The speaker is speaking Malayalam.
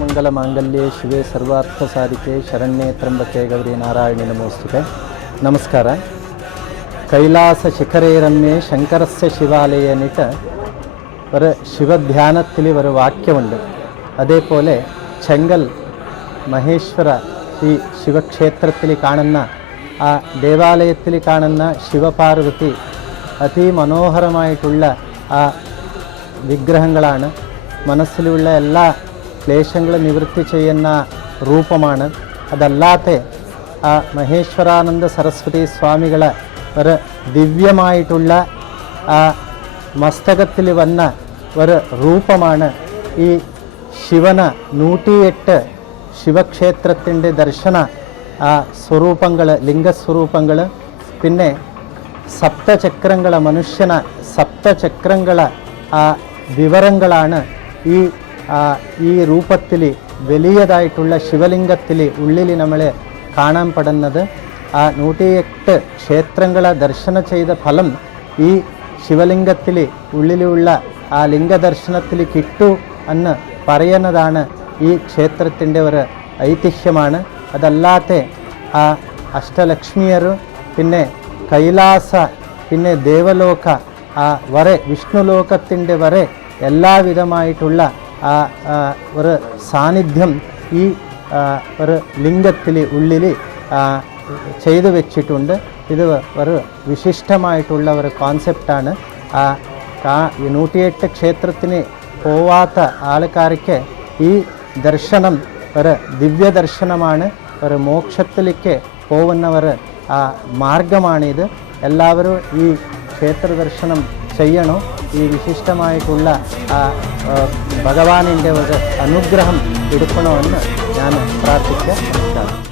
ಮಂಗಲ ಮಾಂಗಲ್ಯೆ ಶಿವೆ ಸರ್ವಾರ್ಥ ಸಾಧಿಕೆ ಶರಣ್ಯೇ ತ್ರಂಬಕೆ ಗೌರಿ ನಾರಾಯಣಿ ನಮೋಸ್ತುತೆ. ನಮಸ್ಕಾರ. ಕೈಲಾಸ ಶಿಖರೇ ರಮ್ಯೆ ಶಂಕರಸ್ಯ ಶಿವಾಲಯ ನಿಟ ವರ ಶಿವಧ್ಯಾನದಲ್ಲಿ ವರ ವಾಕ್ಯವುಂಡು അതേ പോലെ ചെങ്കൽ മഹേശ്വര ഈ ശിവക്ഷേത്രത്തിൽ കാണുന്ന ആ ദേവാലയത്തിൽ കാണുന്ന ശിവപാർവതി അതിമനോഹരമായിട്ടുള്ള ആ വിഗ്രഹങ്ങളാണ്. മനസ്സിലുള്ള എല്ലാ ക്ലേശങ്ങളും നിവൃത്തി ചെയ്യുന്ന രൂപമാണ്. അതല്ലാതെ ആ മഹേശ്വരാനന്ദ സരസ്വതി സ്വാമികളെ ഒരു ദിവ്യമായിട്ടുള്ള ആ മസ്തകത്തിൽ വന്ന ഒരു രൂപമാണ് ഈ ശിവന നൂറ്റിയെട്ട് ശിവക്ഷേത്രത്തിന്റെ ദർശന ആ സ്വരൂപങ്ങൾ ലിംഗസ്വരൂപങ്ങൾ പിന്നെ സപ്തചക്രങ്ങളെ മനുഷ്യന സപ്തചക്രങ്ങളെ ആ വിവരങ്ങളാണ് ഈ ഈ രൂപത്തിൽ വലിയതായിട്ടുള്ള ശിവലിംഗത്തിൽ ഉള്ളിൽ നമ്മൾ കാണാൻ പെടുന്നത്. ആ നൂറ്റിയെട്ട് ക്ഷേത്രങ്ങളെ ദർശന ചെയ്ത ഫലം ഈ ശിവലിംഗത്തിൽ ഉള്ളിലുള്ള ആ ലിംഗദർശനത്തിൽ കിട്ടു എന്ന് പറയുന്നതാണ് ഈ ക്ഷേത്രത്തിന്റെ ഒരു ഐതിഹ്യമാണ്. അതല്ലാതെ ആ അഷ്ടലക്ഷ്മിയരും പിന്നെ കൈലാസ പിന്നെ ദേവലോക ആ വരെ വിഷ്ണുലോകത്തിന്റെ വരെ എല്ലാവിധമായിട്ടുള്ള ഒരു സാന്നിധ്യം ഈ ഒരു ലിംഗത്തിൽ ഉള്ളിൽ ചെയ്തു വെച്ചിട്ടുണ്ട്. ഇത് ഒരു വിശിഷ്ടമായിട്ടുള്ള ഒരു കോൺസെപ്റ്റാണ് നൂറ്റിയെട്ട് ക്ഷേത്രത്തിന് പോവാത്ത ആൾക്കാർക്ക് ഈ ദർശനം ഒരു ദിവ്യ ദർശനമാണ്. ഒരു മോക്ഷത്തിലേക്ക് പോകുന്നവർ ആ മാർഗമാണിത്. എല്ലാവരും ഈ ക്ഷേത്ര ദർശനം ചെയ്യണോ. ഈ വിശിഷ്ടമായിട്ടുള്ള ആ ഭഗവാനിന്റെ ഒരു അനുഗ്രഹം എടുക്കണമെന്ന് ഞാൻ പ്രാർത്ഥിക്കുക നമസ്കാരം